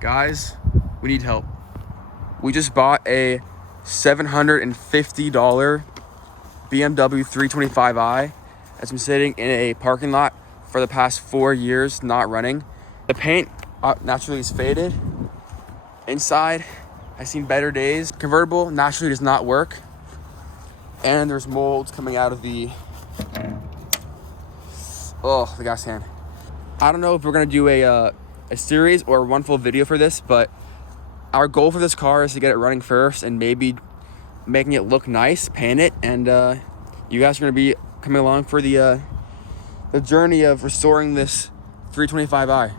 Guys, we need help. We just bought a $750 BMW 325i that's been sitting in a parking lot for the past 4 years, not running. The paint naturally is faded. Inside has seen better days. Convertible naturally does not work. And there's molds coming out of the gas can. I don't know if we're gonna do a series or one full video for this, but our goal for this car is to get it running first and maybe making it look nice, paint it, and you guys are gonna be coming along for the journey of restoring this 325i.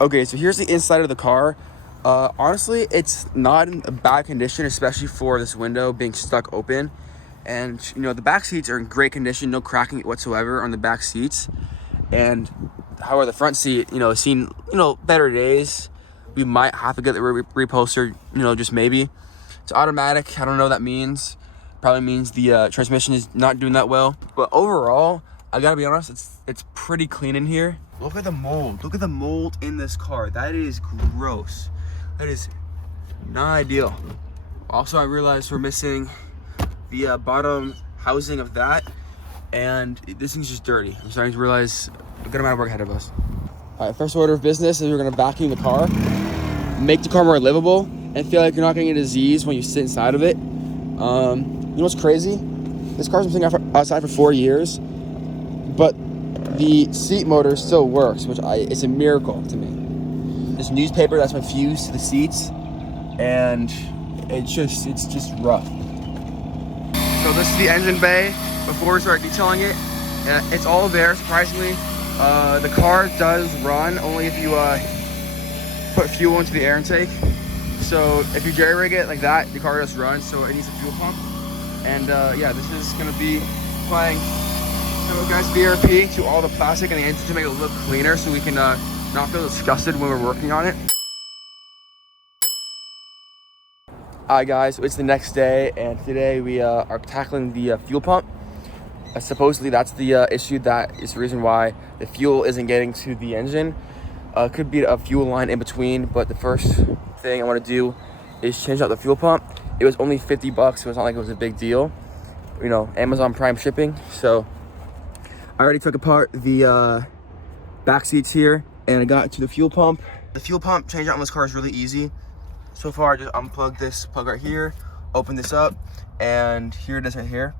Okay, so here's the inside of the car. Honestly, it's not in a bad condition, especially for this window being stuck open. And you know, the back seats are in great condition, no cracking whatsoever on the back seats. And however, the front seat, you know, has seen, you know, better days. We might have to get the reupholstered, you know, just maybe. It's automatic. I don't know what that means. Probably means the transmission is not doing that well. But overall, I gotta be honest, it's pretty clean in here. Look at the mold. Look at the mold in this car. That is gross. That is not ideal. Also, I realized we're missing the bottom housing of that, and this thing's just dirty. I'm starting to realize a good amount of work ahead of us. All right, first order of business is we're gonna vacuum the car, make the car more livable, and feel like you're not getting a disease when you sit inside of it. You know what's crazy? This car's been sitting outside for 4 years, but the seat motor still works, which it's a miracle to me. This newspaper that's been fused to the seats, and it's just rough. So this is the engine bay before we start detailing it. It's all there, surprisingly. The car does run only if you put fuel into the air intake. So if you jerry rig it like that, the car does run, so it needs a fuel pump. And yeah, this is gonna be applying some guys BRP to all the plastic in the engine to make it look cleaner, so we can not feel disgusted when we're working on it. Alright guys, so it's the next day, and today we are tackling the fuel pump. Supposedly that's the issue, that is the reason why the fuel isn't getting to the engine. Could be a fuel line in between, but the first thing I want to do is change out the fuel pump. It was only $50, so it's not like it was a big deal. You know, Amazon Prime shipping. So I already took apart the back seats here, and I got to the fuel pump. The fuel pump change out on this car is really easy. So far, I just unplugged this plug right here, open this up, and here it is right here.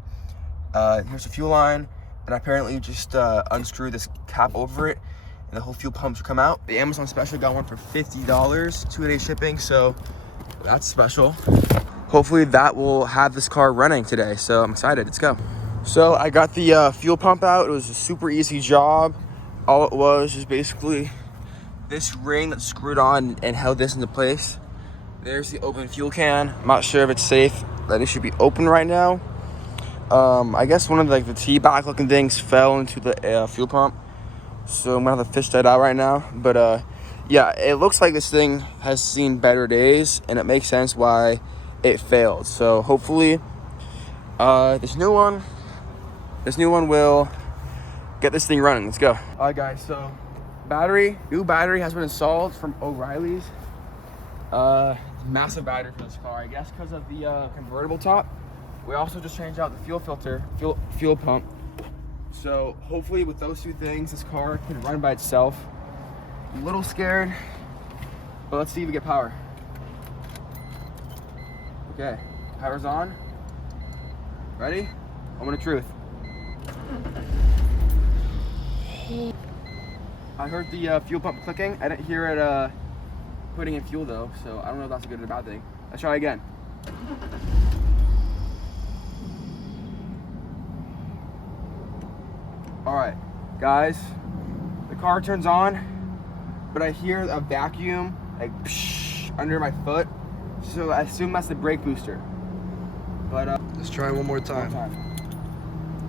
Here's the fuel line, and apparently you just unscrew this cap over it, and the whole fuel pump should come out. The Amazon special got one for $50, 2-day shipping, so that's special. Hopefully that will have this car running today, so I'm excited. Let's go. So I got the fuel pump out. It was a super easy job. All it was is basically this ring that's screwed on and held this into place. There's the open fuel can. I'm not sure if it's safe that it should be open right now. I guess one of the T-back looking things fell into the fuel pump, so I'm gonna have to fish that out right now. But yeah, it looks like this thing has seen better days, and it makes sense why it failed. So hopefully this new one will get this thing running. Let's go. All right guys, so new battery has been installed from O'Reilly's. Massive battery for this car, I guess because of the convertible top. We also just changed out the fuel filter, fuel pump. So hopefully with those two things, this car can run by itself. I'm a little scared, but let's see if we get power. Okay, power's on. Ready? Moment of truth. I heard the fuel pump clicking. I didn't hear it putting in fuel though, so I don't know if that's a good or a bad thing. Let's try again. All right, guys, the car turns on, but I hear a vacuum like psh, under my foot, so I assume that's the brake booster. But let's try one more time.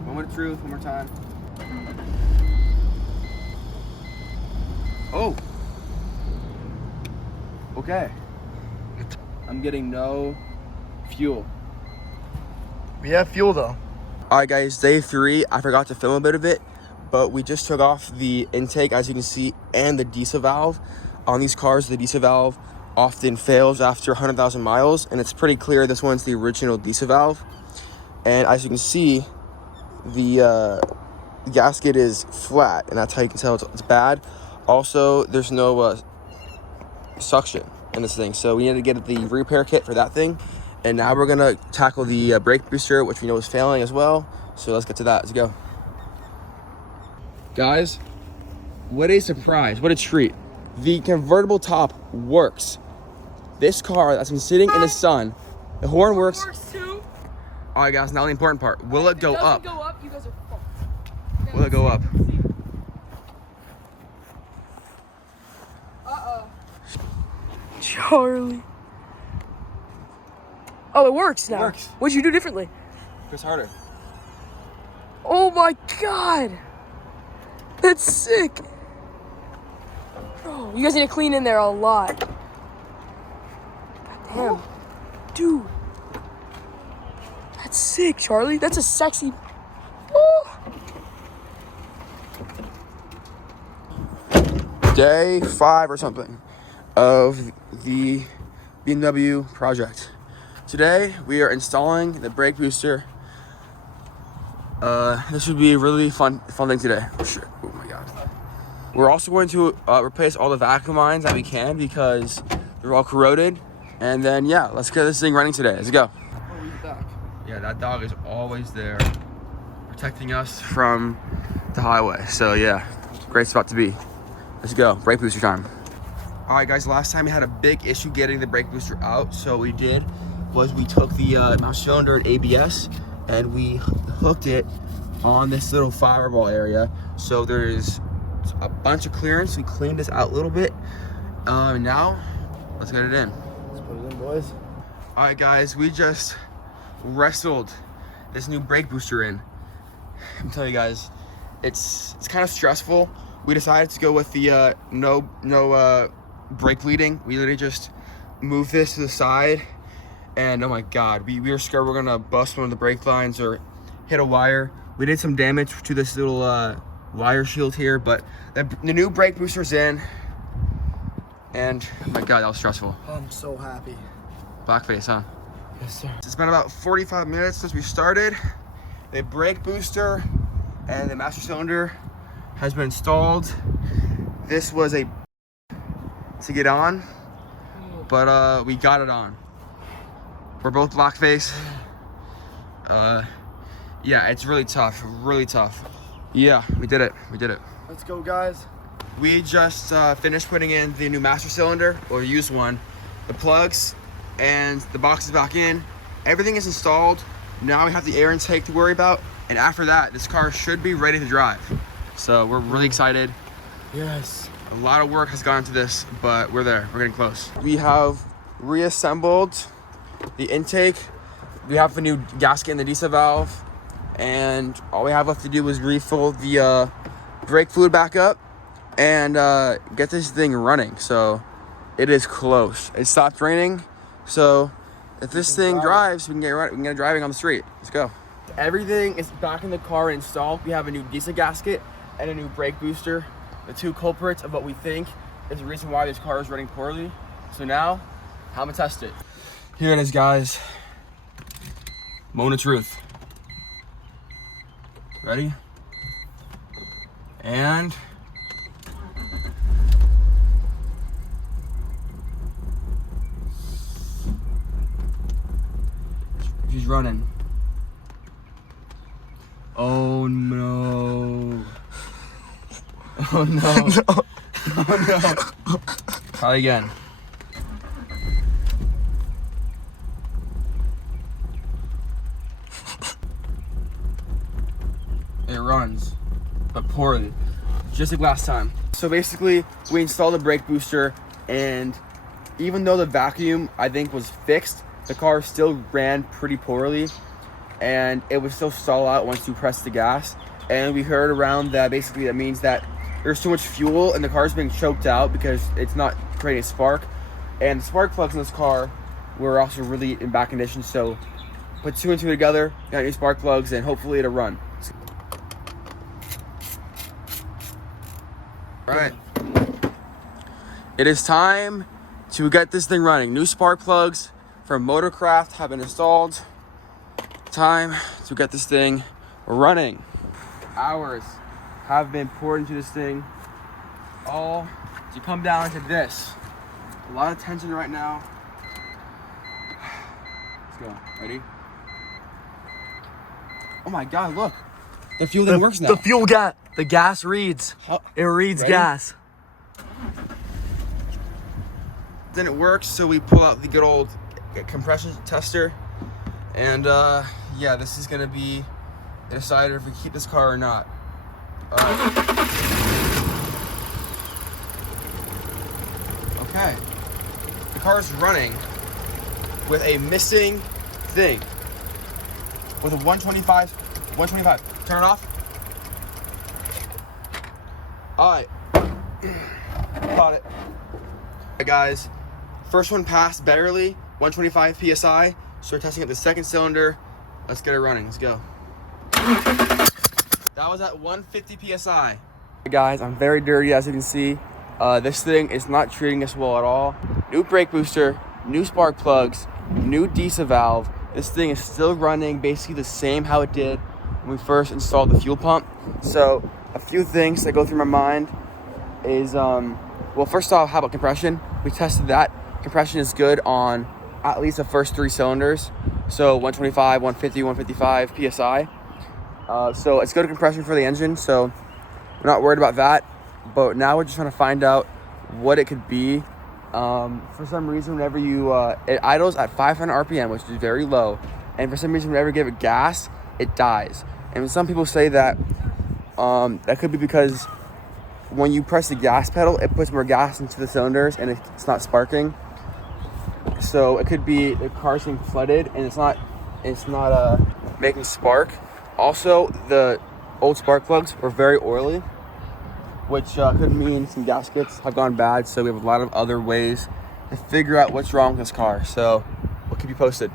Moment of truth, one more time. Oh. Okay. I'm getting no fuel. We have fuel though. All right guys, day 3. I forgot to film a bit of it, but we just took off the intake, as you can see, and the diesel valve. on these cars, the diesel valve often fails after 100,000 miles, and it's pretty clear this one's the original diesel valve. And as you can see, the gasket is flat, and that's how you can tell it's bad. Also, there's no suction in this thing, so we need to get the repair kit for that thing. And now we're gonna tackle the brake booster, which we know is failing as well. So let's get to that. Let's go. Guys, what a surprise, what a treat. The convertible top works. This car that's been sitting in the sun, the horn works. Too. All right, guys, now the important part. Will it go up? Go up, you guys are fucked. Will it go up? Charlie. Oh, it works now. It works. What'd you do differently? Press harder. Oh my god. That's sick. Bro, you guys need to clean in there a lot. God damn. Dude. That's sick, Charlie. That's a sexy. Oh. Day 5 or something of the BMW project. Today we are installing the brake booster. This would be a really fun thing today. Oh shit! Oh my god. We're also going to replace all the vacuum lines that we can because they're all corroded. And then yeah, let's get this thing running today. Let's go. Oh, he's back. Yeah, that dog is always there, protecting us from the highway. So yeah, great spot to be. Let's go. Brake booster time. All right, guys. Last time we had a big issue getting the brake booster out, so what we did was we took the master cylinder and ABS and we hooked it on this little fireball area. So there's a bunch of clearance. We cleaned this out a little bit. Now, let's get it in. Let's put it in, boys. All right, guys, we just wrestled this new brake booster in. I'm telling you guys, it's kind of stressful. We decided to go with the no brake bleeding. We literally just moved this to the side. And oh my god, we were scared we're gonna bust one of the brake lines or hit a wire. We did some damage to this little wire shield here, but the new brake booster's in. And oh my god, that was stressful. I'm so happy. Blackface, huh? Yes, sir. It's been about 45 minutes since we started. The brake booster and the master cylinder has been installed. This was to get on, but we got it on. We're both blackface. Yeah, it's really tough, really tough. Yeah, we did it, we did it. Let's go, guys. We just finished putting in the new master cylinder, or used one, the plugs, and the box is back in. Everything is installed. Now we have the air intake to worry about, and after that, this car should be ready to drive. So we're really excited. Yes. A lot of work has gone into this, but we're there, we're getting close. We have reassembled the intake. We have the new gasket in the diesel valve, and all we have left to do is refill the brake fluid back up and get this thing running. So it is close. It stopped raining, so if this thing drives, we can get it driving on the street. Let's go. Everything is back in the car and installed. We have a new diesel gasket and a new brake booster, the two culprits of what we think is the reason why this car is running poorly. So now I'm gonna test it. Here it is, guys. Moment of truth. Ready? And she's running. Oh no. Oh no. Oh no. Try again. It runs, but poorly, just like last time. So basically, we installed the brake booster, and even though the vacuum, I think, was fixed, the car still ran pretty poorly, and it would still stall out once you press the gas. And we heard around that basically that means that there's too much fuel and the car's being choked out because it's not creating a spark. And the spark plugs in this car were also really in bad condition, so put two and two together, got new spark plugs, and hopefully it'll run. All right. It is time to get this thing running. New spark plugs from Motorcraft have been installed. Time to get this thing running. Hours have been poured into this thing, all to come down to this. A lot of tension right now. Let's go. Ready? Oh my God, look. The fuel thing works now. The gas reads. It reads Ready? gas. Then it works, so we pull out the good old compression tester. And yeah, this is gonna be a decider if we keep this car or not. Okay. The car is running with a missing thing. With a 125. Turn it off. Alright. Got it. Alright guys, first one passed barely, 125 PSI. So we're testing out the second cylinder. Let's get it running, let's go. That was at 150 PSI. Hey guys, I'm very dirty as you can see. This thing is not treating us well at all. New brake booster, new spark plugs, new diesel valve. This thing is still running basically the same how it did when we first installed the fuel pump. So a few things that go through my mind is, well, first off, how about compression? We tested that. Compression is good on at least the first 3 cylinders. So 125, 150, 155 PSI. So it's good compression for the engine. So we're not worried about that. But now we're just trying to find out what it could be. For some reason, whenever it idles at 500 RPM, which is very low. And for some reason, whenever you give it gas, it dies. And some people say that that could be because when you press the gas pedal, it puts more gas into the cylinders and it's not sparking. So it could be the car's being flooded and it's not making spark. Also, the old spark plugs were very oily, which could mean some gaskets have gone bad. So we have a lot of other ways to figure out what's wrong with this car. So we'll keep you posted.